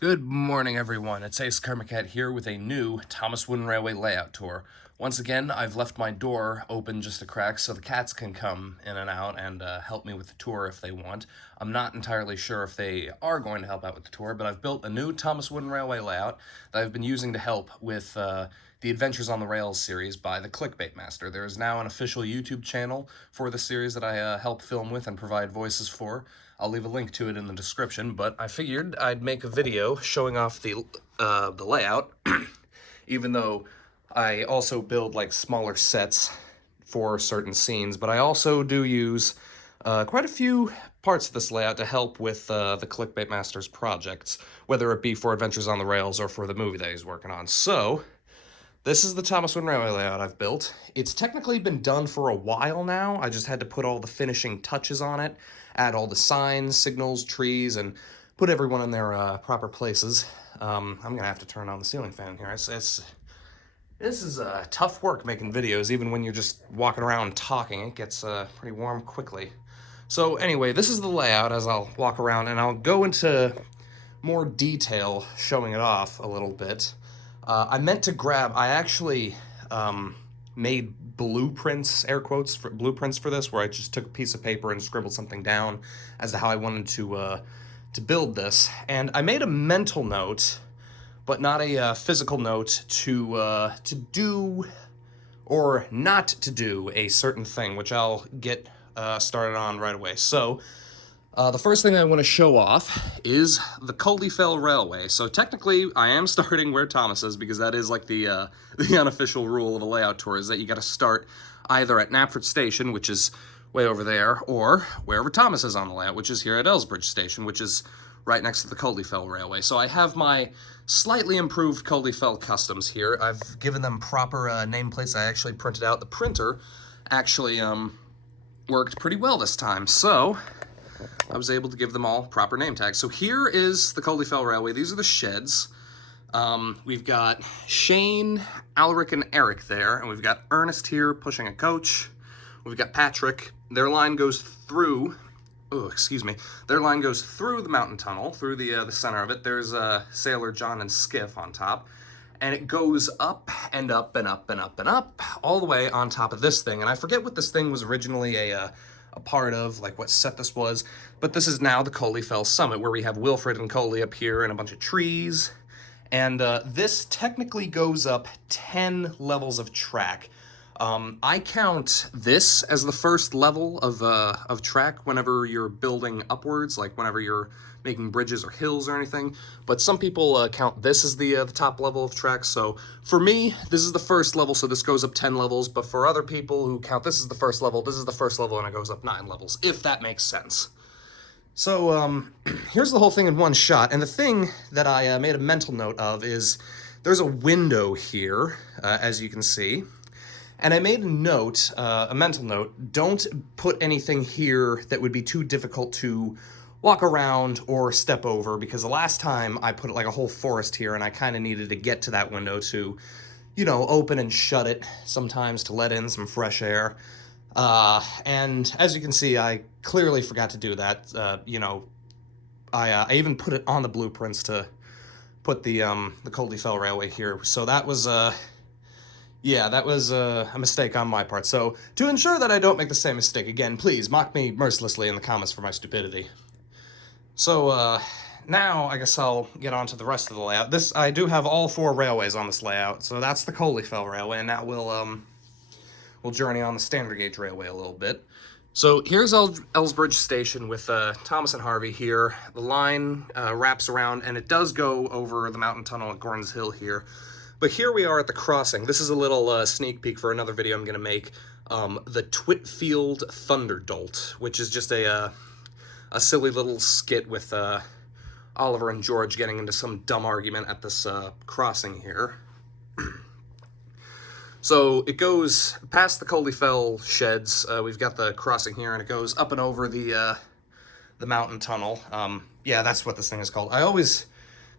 Good morning, everyone. It's Kermitcat here with a new Thomas Wooden Railway layout tour. Once again, I've left my door open just a crack so the cats can come in and out and help me with the tour if they want. I'm not entirely sure if they are going to help out with the tour, but I've built a new Thomas Wooden Railway layout that I've been using to help with the Adventures on the Rails series by the Clickbait Master. There is now an official YouTube channel for the series that I help film with and provide voices for. I'll leave a link to it in the description, but I figured I'd make a video showing off the layout, even though I also build like smaller sets for certain scenes, but I also do use quite a few parts of this layout to help with the Clickbait Master's projects, whether it be for Adventures on the Rails or for the movie that he's working on. So, this is the Thomas Wooden Railway layout I've built. It's technically been done for a while now. I just had to put all the finishing touches on it, add all the signs, signals, trees, and put everyone in their proper places. I'm gonna have to turn on the ceiling fan here. This is tough work making videos, even when you're just walking around talking. It gets pretty warm quickly. So anyway, this is the layout as I'll walk around, and I'll go into more detail showing it off a little bit. I actually made blueprints, air quotes, for blueprints for this, where I just took a piece of paper and scribbled something down as to how I wanted to build this. And I made a mental note, but not a physical note, to do or not to do a certain thing, which I'll get started on right away. So, the first thing I want to show off is the Cooifell Railway. So technically, I am starting where Thomas is, because that is like the unofficial rule of a layout tour, is that you got to start either at Knapford Station, which is way over there, or wherever Thomas is on the layout, which is here at Elsbridge Station, which is right next to the Cooifell Railway. So I have my slightly improved Cooifell customs here. I've given them proper nameplates. I actually printed out. The printer actually worked pretty well this time. So I was able to give them all proper name tags. So here is the Cooifell Railway. These are the sheds. We've got Shane, Alaric, and Eric there, and we've got Ernest here pushing a coach. We've got Patrick. Their line goes through, their line goes through the mountain tunnel, through the center of it. There's Sailor John and Skiff on top. And it goes up and up and up and up and up, all the way on top of this thing. And I forget what this thing was originally a part of, like what set this was, but this is now the Cooifell Summit, where we have Wilfred and Coley up here and a bunch of trees. And this technically goes up 10 levels of track. I count this as the first level of track whenever you're building upwards, like whenever you're making bridges or hills or anything. But some people count this as the top level of track. So for me, this is the first level, so this goes up 10 levels. But for other people who count this is the first level, this is the first level, and it goes up 9 levels, if that makes sense. So here's the whole thing in one shot. And the thing that I made a mental note of is there's a window here, as you can see. And I made a note, a mental note, don't put anything here that would be too difficult to walk around or step over, because the last time I put like a whole forest here, and I kind of needed to get to that window to, you know, open and shut it sometimes to let in some fresh air. And as you can see, I clearly forgot to do that. I even put it on the blueprints to put the Cooifell Railway here. So that was, yeah, that was a mistake on my part. So to ensure that I don't make the same mistake again, please mock me mercilessly in the comments for my stupidity. So now I guess I'll get on to the rest of the layout. I do have all 4 railways on this layout. So that's the Cooifell Railway, and now we'll journey on the standard gauge railway a little bit. So here's Elsbridge Station with Thomas and Harvey here. The line wraps around, and it does go over the mountain tunnel at Gordon's Hill here. But here we are at the crossing. This is a little sneak peek for another video I'm going to make. The Twitfield Thunderdolt, which is just a silly little skit with Oliver and George getting into some dumb argument at this crossing here. So it goes past the Cooifell sheds. We've got the crossing here, and it goes up and over the mountain tunnel. Yeah, that's what this thing is called. I always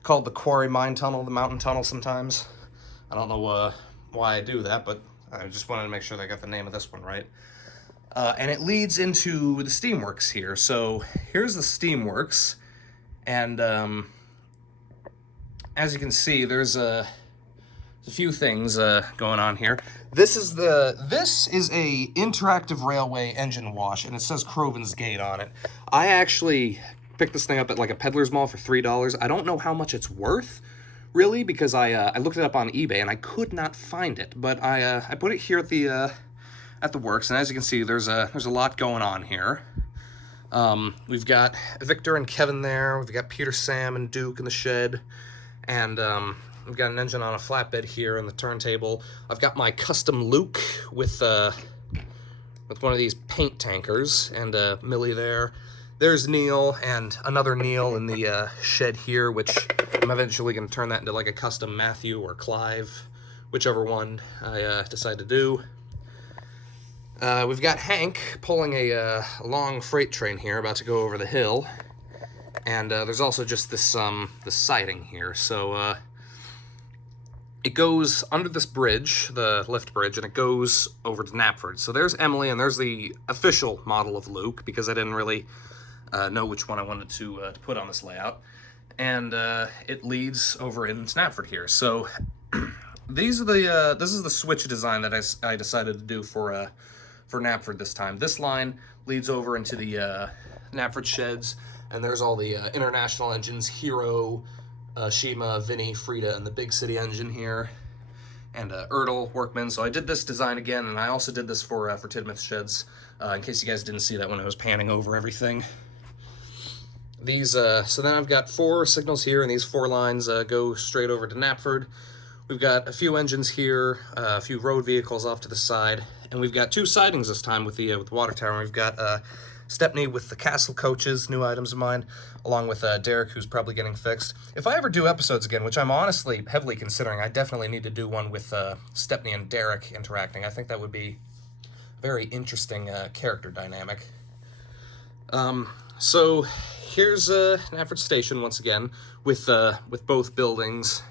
called the quarry mine tunnel the mountain tunnel sometimes. I don't know why I do that, but I just wanted to make sure that I got the name of this one right. And it leads into the Steamworks here. So here's the Steamworks, and as you can see, there's a few things going on here. This is a interactive railway engine wash, and it says Croven's Gate on it. I actually picked this thing up at like a peddler's mall for $3. I don't know how much it's worth, really, because I looked it up on eBay and I could not find it. But I put it here at the works, and as you can see, there's a lot going on here. We've got Victor and Kevin there. We've got Peter, Sam, and Duke in the shed, and we've got an engine on a flatbed here in the turntable. I've got my custom Luke with one of these paint tankers, and Millie there. There's Neil and another Neil in the shed here, which I'm eventually going to turn that into like a custom Matthew or Clive, whichever one I decide to do. We've got Hank pulling a long freight train here, about to go over the hill, and there's also just this siding here. So it goes under this bridge, the lift bridge, and it goes over to Knapford. So there's Emily, and there's the official model of Luke, because I didn't really know which one I wanted to put on this layout, and it leads over into Knapford here. So this is the switch design that I decided to do for Knapford this time. This line leads over into the Knapford sheds, and there's all the international engines, Hero, Shima, Vinny, Frida, and the Big City engine here, and Erdl, Workman. So I did this design again, and I also did this for Tidmouth sheds, in case you guys didn't see that when I was panning over everything. These, so then I've got 4 signals here, and these 4 lines go straight over to Knapford. We've got a few engines here, a few road vehicles off to the side, and we've got 2 sidings this time with the water tower. We've got Stepney with the castle coaches, new items of mine, along with Derek, who's probably getting fixed. If I ever do episodes again, which I'm honestly heavily considering, I definitely need to do one with Stepney and Derek interacting. I think that would be a very interesting character dynamic. So here's Knapford Station once again with both buildings,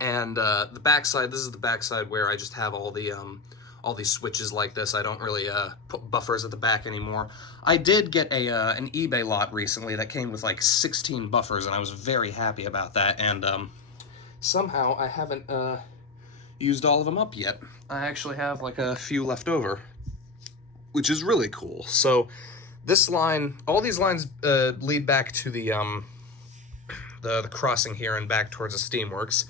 and the backside. This is the backside where I just have all these switches like this. I don't really put buffers at the back anymore. I did get an eBay lot recently that came with like 16 buffers, and I was very happy about that, and somehow I haven't used all of them up yet. I actually have like a few left over, which is really cool. So this line, all these lines lead back to the crossing here and back towards the Steamworks.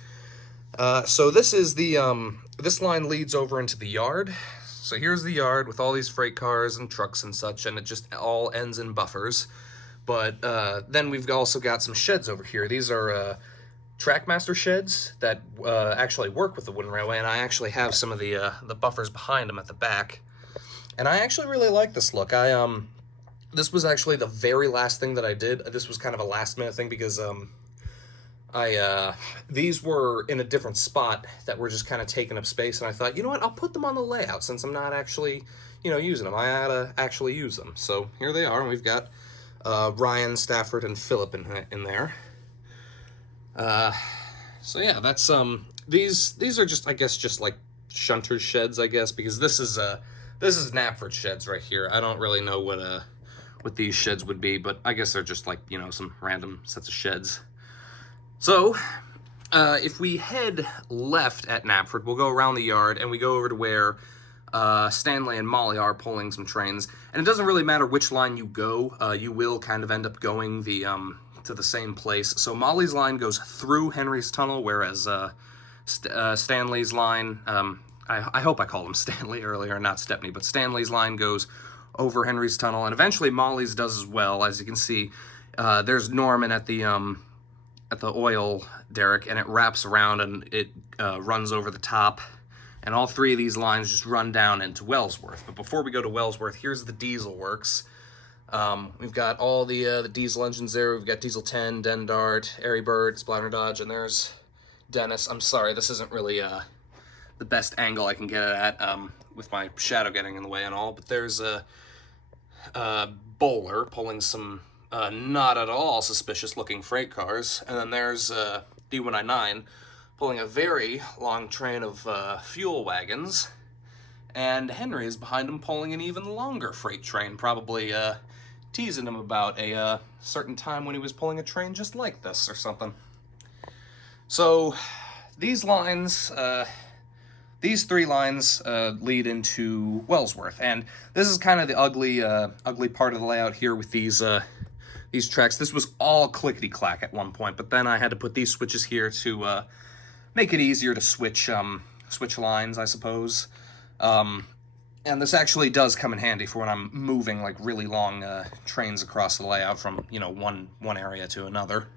So this is this line leads over into the yard. So here's the yard with all these freight cars and trucks and such, and it just all ends in buffers. But then we've also got some sheds over here. These are Trackmaster sheds that actually work with the wooden railway, and I actually have some of the buffers behind them at the back. And I actually really like this look. This was actually the very last thing that I did. This was kind of a last minute thing because these were in a different spot that were just kind of taking up space, and I thought, you know what, I'll put them on the layout since I'm not actually, using them. I ought to actually use them. So here they are, and we've got Ryan, Stafford, and Philip in there. So yeah, that's these are just, I guess, just like shunters sheds, I guess, because this is Knapford sheds right here. I don't really know what these sheds would be, but I guess they're just like, some random sets of sheds. So, if we head left at Knapford, we'll go around the yard, and we go over to where Stanley and Molly are pulling some trains. And it doesn't really matter which line you go, you will kind of end up going to the same place. So Molly's line goes through Henry's Tunnel, whereas Stanley's line, I hope I called him Stanley earlier, not Stepney, but Stanley's line goes over Henry's Tunnel, and eventually Molly's does as well. As you can see, there's Norman at the oil derrick, and it wraps around and it runs over the top, and all 3 of these lines just run down into Wellsworth. But before we go to Wellsworth, here's the diesel works. We've got all the diesel engines there. We've got Diesel 10, Dendart, Airy Bird, Splatter Dodge, and there's Dennis. I'm sorry, this isn't really the best angle I can get it at with my shadow getting in the way and all, but there's a Bowler pulling some not at all suspicious looking freight cars, and then there's D199 pulling a very long train of fuel wagons, and Henry is behind him pulling an even longer freight train, probably teasing him about a certain time when he was pulling a train just like this or something. So these lines, these three lines lead into Wellsworth, and this is kind of the ugly part of the layout here with these tracks. This was all clickety-clack at one point, but then I had to put these switches here to make it easier to switch lines, I suppose. And this actually does come in handy for when I'm moving like really long trains across the layout from, you know, one area to another.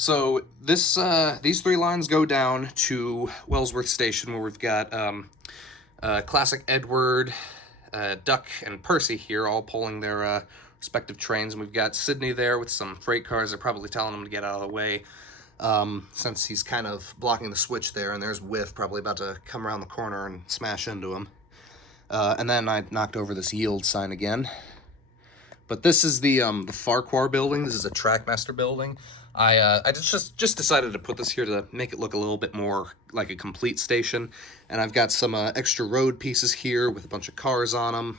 So this these three lines go down to Wellsworth Station, where we've got Classic Edward, Duck, and Percy here, all pulling their respective trains, and we've got Sydney there with some freight cars. They're probably telling him to get out of the way, since he's kind of blocking the switch there, and there's Whiff probably about to come around the corner and smash into him. And then I knocked over this yield sign again. But this is the Farquhar building. This is a Trackmaster building. I just decided to put this here to make it look a little bit more like a complete station. And I've got some extra road pieces here with a bunch of cars on them.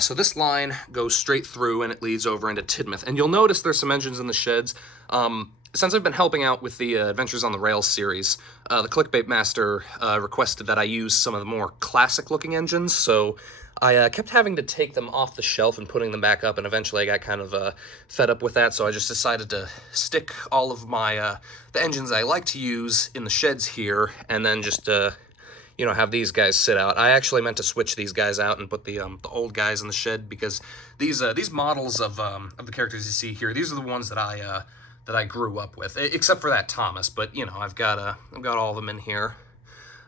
So this line goes straight through and it leads over into Tidmouth. And you'll notice there's some engines in the sheds. Since I've been helping out with the Adventures on the Rails series, the Clickbait Master requested that I use some of the more classic-looking engines, so I kept having to take them off the shelf and putting them back up, and eventually I got kind of fed up with that, so I just decided to stick all of my the engines I like to use in the sheds here, and then just you know, have these guys sit out. I actually meant to switch these guys out and put the old guys in the shed, because these models of the characters you see here, these are the ones that I grew up with, except for that Thomas. But you know, I've got all of them in here.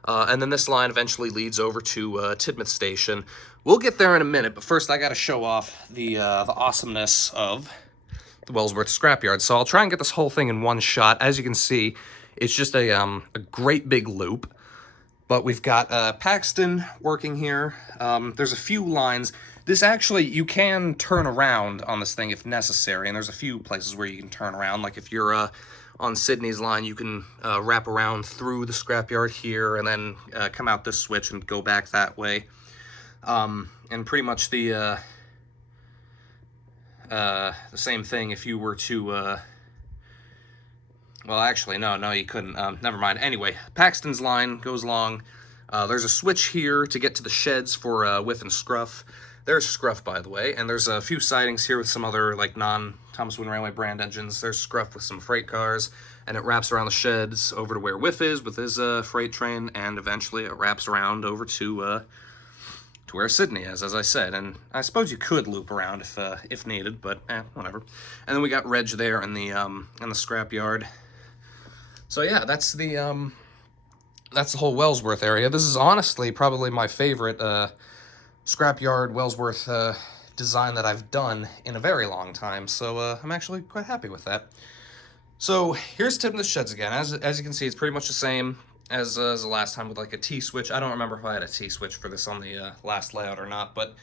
And then this line eventually leads over to Tidmouth Station. We'll get there in a minute, but first I got to show off the awesomeness of the Wellsworth scrapyard. So I'll try and get this whole thing in one shot. As you can see, it's just a great big loop. But we've got Paxton working here. There's a few lines. This actually, you can turn around on this thing if necessary, and there's a few places where you can turn around. Like if you're on Sydney's line, you can wrap around through the scrapyard here and then come out this switch and go back that way. And pretty much the same thing if you were to... well, actually, no, you couldn't. Never mind. Anyway, Paxton's line goes along. There's a switch here to get to the sheds for Whiff and Scruff. There's Scruff, by the way, and there's a few sidings here with some other, like, non-Thomas Wooden Railway brand engines. There's Scruff with some freight cars, and it wraps around the sheds over to where Whiff is with his freight train, and eventually it wraps around over to where Sydney is, as I said. And I suppose you could loop around if needed, but whatever. And then we got Reg there in the scrapyard. So yeah, that's the whole Wellsworth area. This is honestly probably my favorite scrapyard Wellsworth design that I've done in a very long time, so I'm actually quite happy with that. So here's Tidmouth Sheds again. As you can see, it's pretty much the same as the last time with like a T-switch. I don't remember if I had a T-switch for this on the last layout or not, but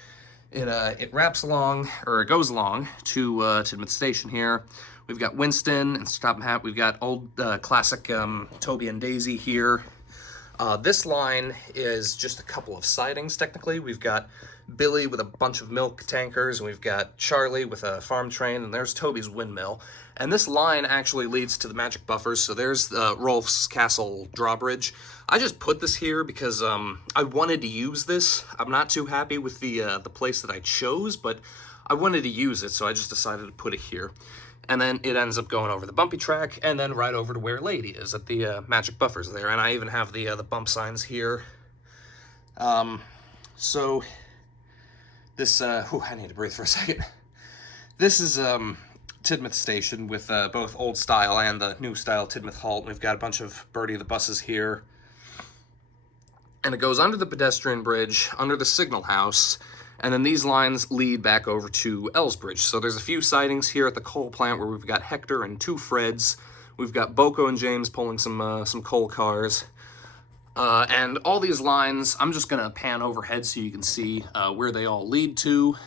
it wraps along, or it goes along to Tidmouth Station here. We've got Winston and Stop and Hat. We've got old classic Toby and Daisy here. This line is just a couple of sidings, technically. We've got Billy with a bunch of milk tankers, and we've got Charlie with a farm train, and there's Toby's windmill. And this line actually leads to the magic buffers, so there's Rolf's Castle drawbridge. I just put this here because I wanted to use this. I'm not too happy with the place that I chose, but I wanted to use it, so I just decided to put it here. And then it ends up going over the bumpy track, and then right over to where Lady is at the magic buffers there. And I even have the bump signs here. So this, I need to breathe for a second. This is Tidmouth Station with both old style and the new style Tidmouth halt. We've got a bunch of Birdie the buses here. And it goes under the pedestrian bridge, under the signal house, and then these lines lead back over to Elsbridge. So there's a few sidings here at the coal plant where we've got Hector and two Freds. We've got Boko and James pulling some coal cars. And all these lines, I'm just going to pan overhead so you can see where they all lead to.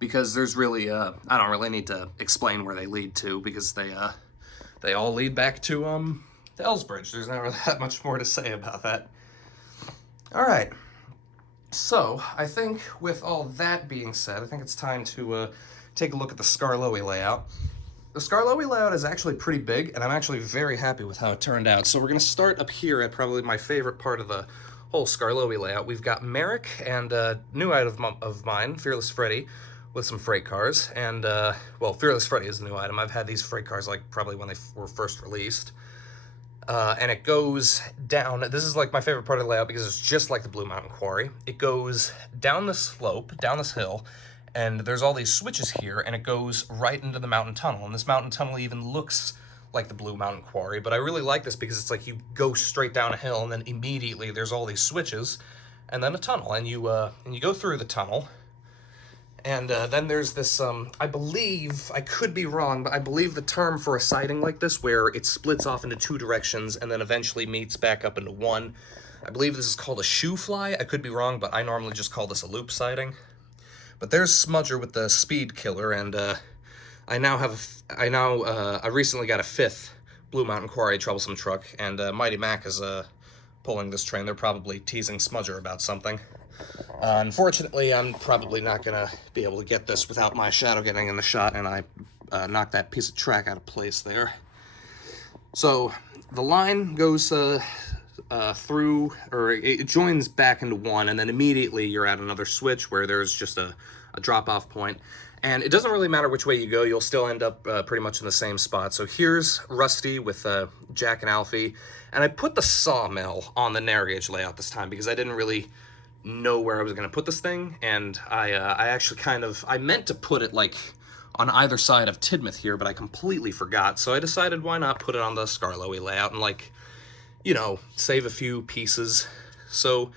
Because there's really, I don't really need to explain where they lead to, because they all lead back to Elsbridge. There's not really that much more to say about that. All right. So, I think with all that being said, I think it's time to take a look at the Scarloey layout. The Scarloey layout is actually pretty big, and I'm actually very happy with how it turned out. So we're going to start up here at probably my favorite part of the whole Scarloey layout. We've got Merrick and a new item of mine, Fearless Freddy, with some freight cars. And, well, Fearless Freddy is a new item. I've had these freight cars, like, probably when they were first released. And it goes down, this is like my favorite part of the layout because it's just like the Blue Mountain Quarry. It goes down the slope, down this hill, and there's all these switches here, and it goes right into the mountain tunnel. And this mountain tunnel even looks like the Blue Mountain Quarry, but I really like this because it's like you go straight down a hill, and then immediately there's all these switches, and then a tunnel, and you go through the tunnel. And then there's this, I believe, I could be wrong, but I believe the term for a siding like this, where it splits off into two directions and then eventually meets back up into one, I believe this is called a shoe fly. I could be wrong, but I normally just call this a loop siding. But there's Smudger with the Speed Killer, and I recently got a 5th Blue Mountain Quarry Troublesome truck, and Mighty Mac is pulling this train. They're probably teasing Smudger about something. Unfortunately, I'm probably not going to be able to get this without my shadow getting in the shot, and I knocked that piece of track out of place there. So the line goes through, or it joins back into one, and then immediately you're at another switch where there's just a drop-off point. And it doesn't really matter which way you go, you'll still end up pretty much in the same spot. So here's Rusty with Jack and Alfie, and I put the sawmill on the narrow gauge layout this time because I didn't really know where I was going to put this thing, and I actually I meant to put it like on either side of Tidmouth here, but I completely forgot, so I decided why not put it on the Scarloey layout and, like, you know, save a few pieces. So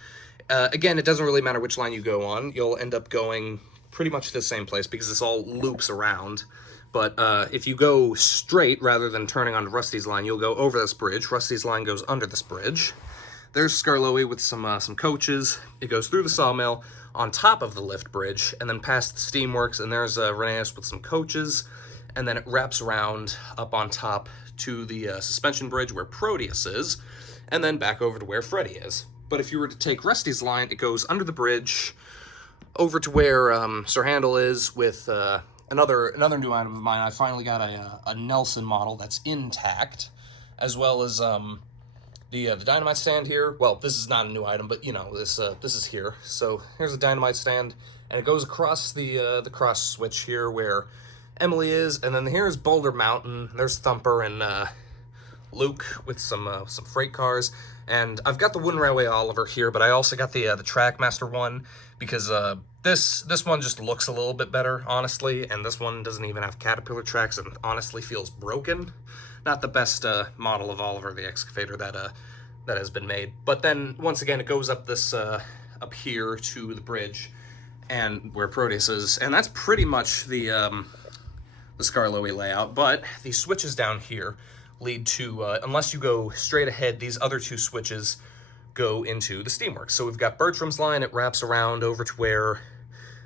again, it doesn't really matter which line you go on, you'll end up going pretty much to the same place because this all loops around. But if you go straight rather than turning onto Rusty's line, you'll go over this bridge. Rusty's line goes under this bridge. There's Scarloey with some coaches. It goes through the sawmill on top of the lift bridge and then past the Steamworks, and there's Reneus with some coaches, and then it wraps around up on top to the suspension bridge where Proteus is, and then back over to where Freddy is. But if you were to take Rusty's line, it goes under the bridge over to where Sir Handel is with another new item of mine. I finally got a Nelson model that's intact, as well as the dynamite stand here. Well, this is not a new item, but you know, this is here. So here's the dynamite stand, and it goes across the cross switch here where Emily is, and then here's Boulder Mountain. There's Thumper and Luke with some freight cars, and I've got the Wooden Railway Oliver here, but I also got the Trackmaster one because this one just looks a little bit better, honestly, and this one doesn't even have Caterpillar tracks and honestly feels broken. Not the best model of Oliver the Excavator that has been made. But then, once again, it goes up this, up here to the bridge, and where Proteus is, and that's pretty much the Scarloey layout, but these switches down here lead to, unless you go straight ahead, these other two switches go into the Steamworks. So we've got Bertram's line, it wraps around over to where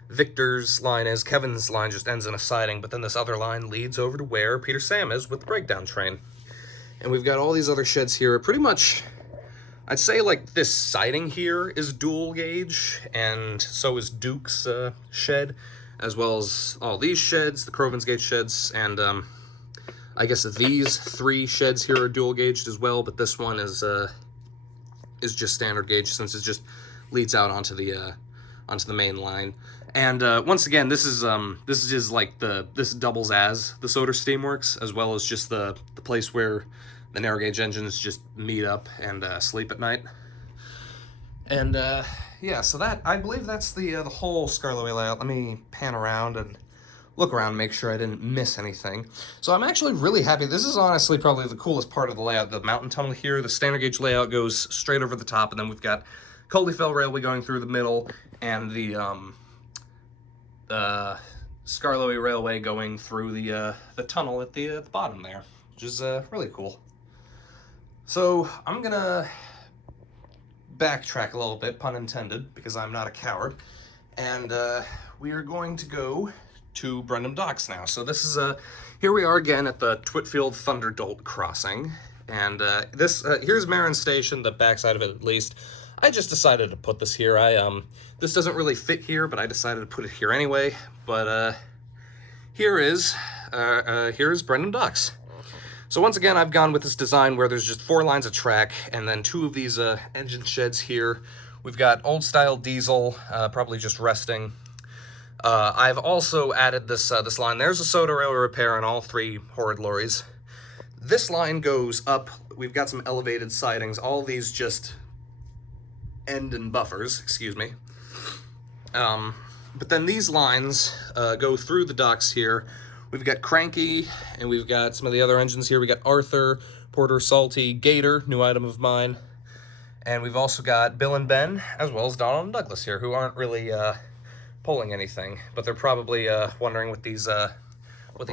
Victor's line is. Kevin's line just ends in a siding, but then this other line leads over to where Peter Sam is with the breakdown train. And we've got all these other sheds here. Pretty much, I'd say, like, this siding here is dual gauge, and so is Duke's shed, as well as all these sheds, the Crovan's Gate sheds, and I guess these 3 sheds here are dual gauged as well, but this one is just standard gauge since it just leads out onto the main line. And once again, this is just like this doubles as the Sodor Steamworks, as well as just the place where the narrow gauge engines just meet up and sleep at night. And yeah, so I believe that's the whole Scarloey layout. Let me pan around and look around, make sure I didn't miss anything. So I'm actually really happy. This is honestly probably the coolest part of the layout. The mountain tunnel here, the standard gauge layout goes straight over the top, and then we've got Cooifell Railway going through the middle, and the Scarloey Railway going through the tunnel at the bottom there, which is really cool. So I'm gonna backtrack a little bit, pun intended, because I'm not a coward, and we are going to go to Brendam Docks now. So this is here we are again at the Twitfield Thunderdolt crossing, and here's Marin Station, the backside of it at least. I just decided to put this here. This doesn't really fit here, but I decided to put it here anyway. But here is here's Brendam docks. So once again, I've gone with this design where there's just 4 lines of track and then 2 of these engine sheds here. We've got old style diesel, probably just resting. I've also added this line. There's a Sodor Railway repair on all 3 horrid lorries. This line goes up. We've got some elevated sidings. All these just end in buffers, excuse me. But then these lines go through the docks here. We've got Cranky, and we've got some of the other engines here. We got Arthur, Porter, Salty, Gator, new item of mine. And we've also got Bill and Ben, as well as Donald and Douglas here, who aren't really pulling anything, but they're probably wondering what these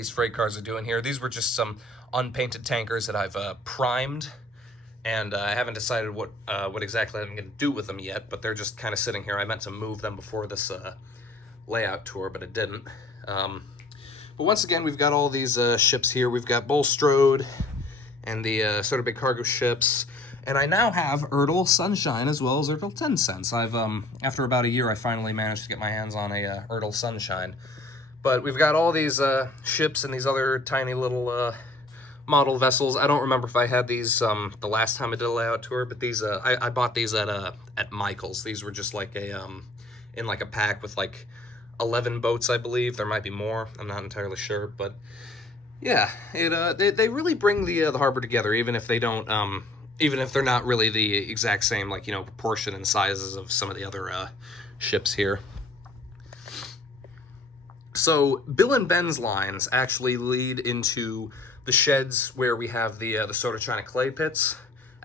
freight cars are doing here. These were just some unpainted tankers that I've primed, and I haven't decided what exactly I'm going to do with them yet, but they're just kind of sitting here. I meant to move them before this layout tour, but it didn't. But once again, we've got all these ships here. We've got Bulstrode and the Sodor Bay cargo ships. And I now have Erdl Sunshine as well as Erdl 10 cents. I've, after about a year, I finally managed to get my hands on a Erdl Sunshine. But we've got all these ships and these other tiny little model vessels. I don't remember if I had these the last time I did a layout tour, but these, I bought these at Michael's. These were just like a, in like a pack with like 11 boats, I believe. There might be more. I'm not entirely sure, but yeah, they really bring the harbor together, even if they don't, even if they're not really the exact same, like, you know, proportion and sizes of some of the other ships here. So Bill and Ben's lines actually lead into the sheds where we have the Sodor China clay pits,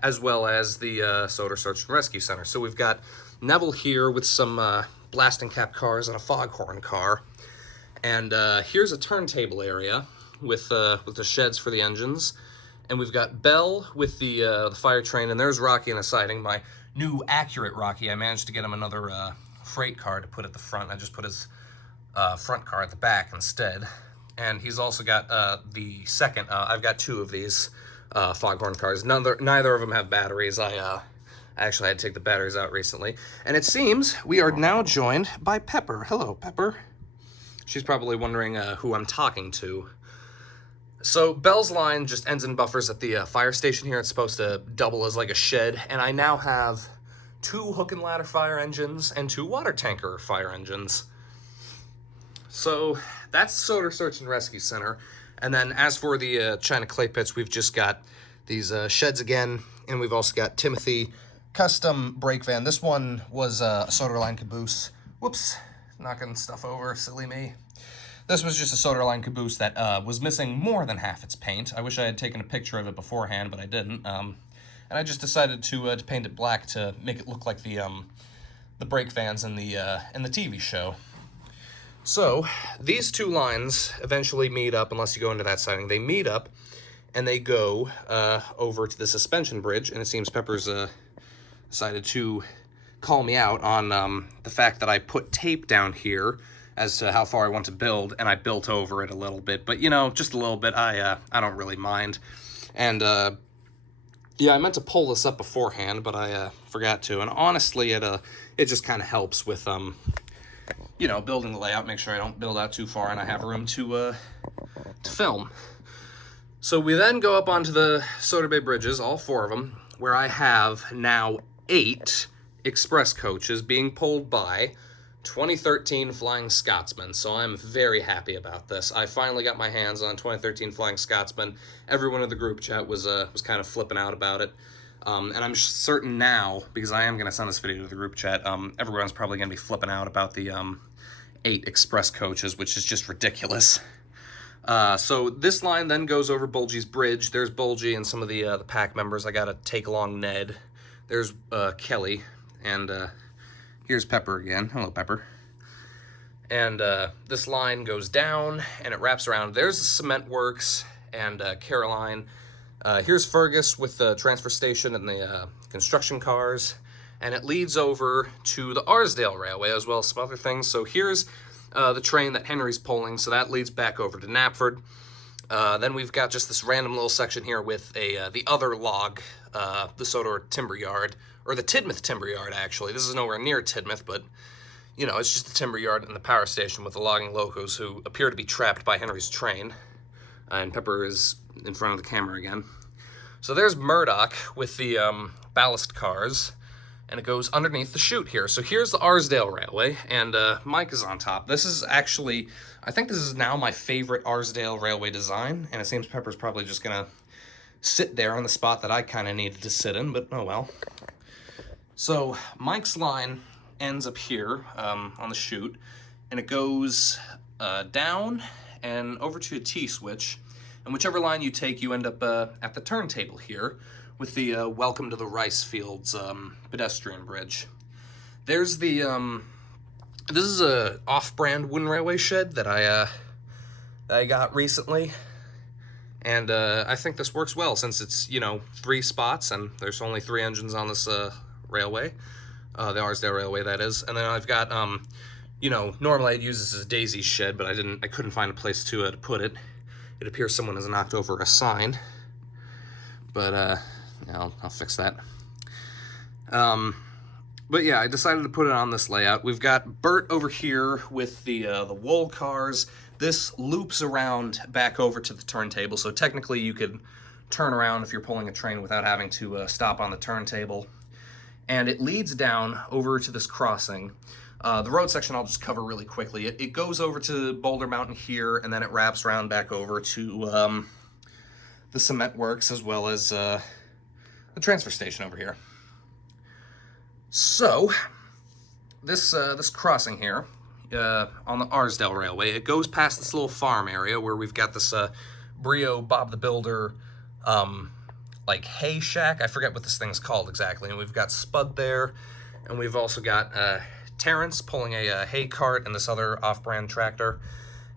as well as the Sodor Search and Rescue Center. So we've got Neville here with some blasting cap cars and a foghorn car. And here's a turntable area with the sheds for the engines. And we've got Bell with the fire train, and there's Rocky in a siding. My new accurate Rocky, I managed to get him another freight car to put at the front. I just put his front car at the back instead. And he's also got the second, I've got 2 of these foghorn cars. Neither of them have batteries. I actually had to take the batteries out recently. And it seems we are now joined by Pepper. Hello, Pepper. She's probably wondering who I'm talking to. So Bell's line just ends in buffers at the fire station here. It's supposed to double as like a shed. And I now have 2 hook and ladder fire engines and 2 water tanker fire engines. So that's Sodor Search and Rescue Center. And then as for the China clay pits, we've just got these sheds again. And we've also got Timothy custom brake van. This one was a Sodor line caboose. Whoops, knocking stuff over, silly me. This was just a Sodor line caboose that was missing more than half its paint. I wish I had taken a picture of it beforehand, but I didn't. And I just decided to paint it black to make it look like the brake vans in the TV show. So these 2 lines eventually meet up, unless you go into that siding. They meet up, and they go over to the suspension bridge. And it seems Pepper's decided to call me out on the fact that I put tape down here as to how far I want to build, and I built over it a little bit, but you know, just a little bit. I don't really mind. And yeah, I meant to pull this up beforehand, but I forgot to. And honestly, it just kind of helps with you know, building the layout, make sure I don't build out too far, and I have room to film. So we then go up onto the Sodor Bay bridges, all 4 of them, where I have now 8 express coaches being pulled by 2013 Flying Scotsman, so I'm very happy about this. I finally got my hands on 2013 Flying Scotsman. Everyone in the group chat was kind of flipping out about it. And I'm certain now, because I am going to send this video to the group chat, everyone's probably going to be flipping out about the 8 express coaches, which is just ridiculous. So this line then goes over Bulgy's bridge. There's Bulgy and some of the pack members. I got to take along Ned. There's Kelly, and here's Pepper again. Hello, Pepper. And this line goes down, and it wraps around. There's the Cement Works and Caroline. Here's Fergus with the transfer station and the construction cars. And it leads over to the Arsdale Railway, as well as some other things. So here's the train that Henry's pulling, so that leads back over to Knapford. Then we've got just this random little section here with the other log, the Sodor Timber Yard, or the Tidmouth Timber Yard, actually. This is nowhere near Tidmouth, but, you know, it's just the timber yard and the power station with the logging locos who appear to be trapped by Henry's train. and Pepper is in front of the camera again. So there's Murdoch with the ballast cars, and it goes underneath the chute here. So here's the Arsdale Railway, and Mike is on top. This is actually, I think this is now my favorite Arsdale Railway design, and it seems Pepper's probably just gonna sit there on the spot that I kind of needed to sit in, but oh well. So Mike's line ends up here on the chute, and it goes down and over to a T-switch, and whichever line you take, you end up at the turntable here with the Welcome to the Rice Fields pedestrian bridge. There's the, this is a off-brand wooden railway shed that I got recently, and I think this works well since it's, you know, 3 spots and there's only 3 engines on this railway, the Arsdale Railway, that is. And then I've got, you know, normally I'd use this as Daisy's shed, but I couldn't find a place to put it. It appears someone has knocked over a sign, but yeah, I'll fix that. But yeah, I decided to put it on this layout. We've got Bert over here with the wool cars. This loops around back over to the turntable, so technically you could turn around if you're pulling a train without having to stop on the turntable. And it leads down over to this crossing. The road section I'll just cover really quickly. It goes over to Boulder Mountain here, and then it wraps around back over to the cement works, as well as the transfer station over here. So, this crossing here, on the Arsdale Railway, it goes past this little farm area where we've got this Brio Bob the Builder like hay shack. I forget what this thing's called exactly. And we've got Spud there, and we've also got Terrence pulling a hay cart and this other off-brand tractor.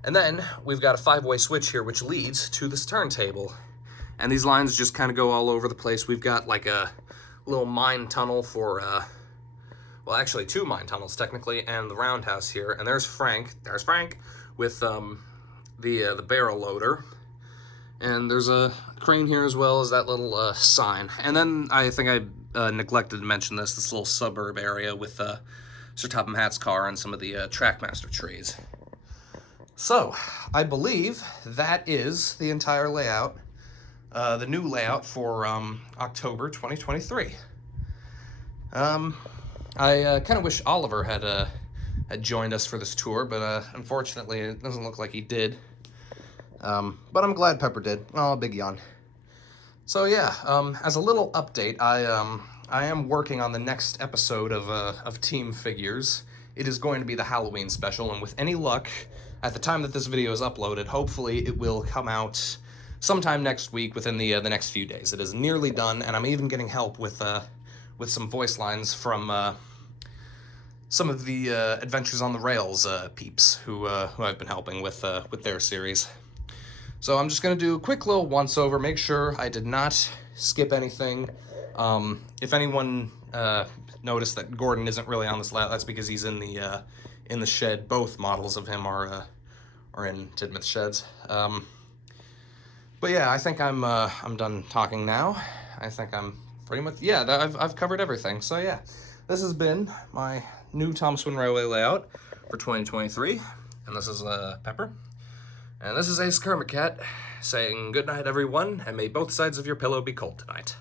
And then we've got a 5-way switch here which leads to this turntable. And these lines just kind of go all over the place. We've got like a little mine tunnel for well, actually 2 mine tunnels technically, and the roundhouse here. And there's Frank with the barrel loader. And there's a crane here as well as that little sign. And then I think I neglected to mention this little suburb area with Sir Topham Hatt's car and some of the Trackmaster trees. So, I believe that is the entire layout, the new layout for October 2023. I kind of wish Oliver had joined us for this tour, but unfortunately it doesn't look like he did. But I'm glad Pepper did. Oh, big yawn. So yeah, as a little update, I am working on the next episode of Team Figures. It is going to be the Halloween special, and with any luck, at the time that this video is uploaded, hopefully it will come out sometime next week, within the next few days. It is nearly done, and I'm even getting help with some voice lines from some of the Adventures on the Rails peeps who I've been helping with their series. So I'm just going to do a quick little once-over, make sure I did not skip anything. If anyone noticed that Gordon isn't really on this layout, that's because he's in the shed. Both models of him are in Tidmouth sheds. But yeah, I think I'm done talking now. I think I'm pretty much, yeah, I've covered everything. So yeah, this has been my new Thomas Wooden Railway layout for 2023, and this is Pepper. And this is Ace Kermitcat saying good night, everyone, and may both sides of your pillow be cold tonight.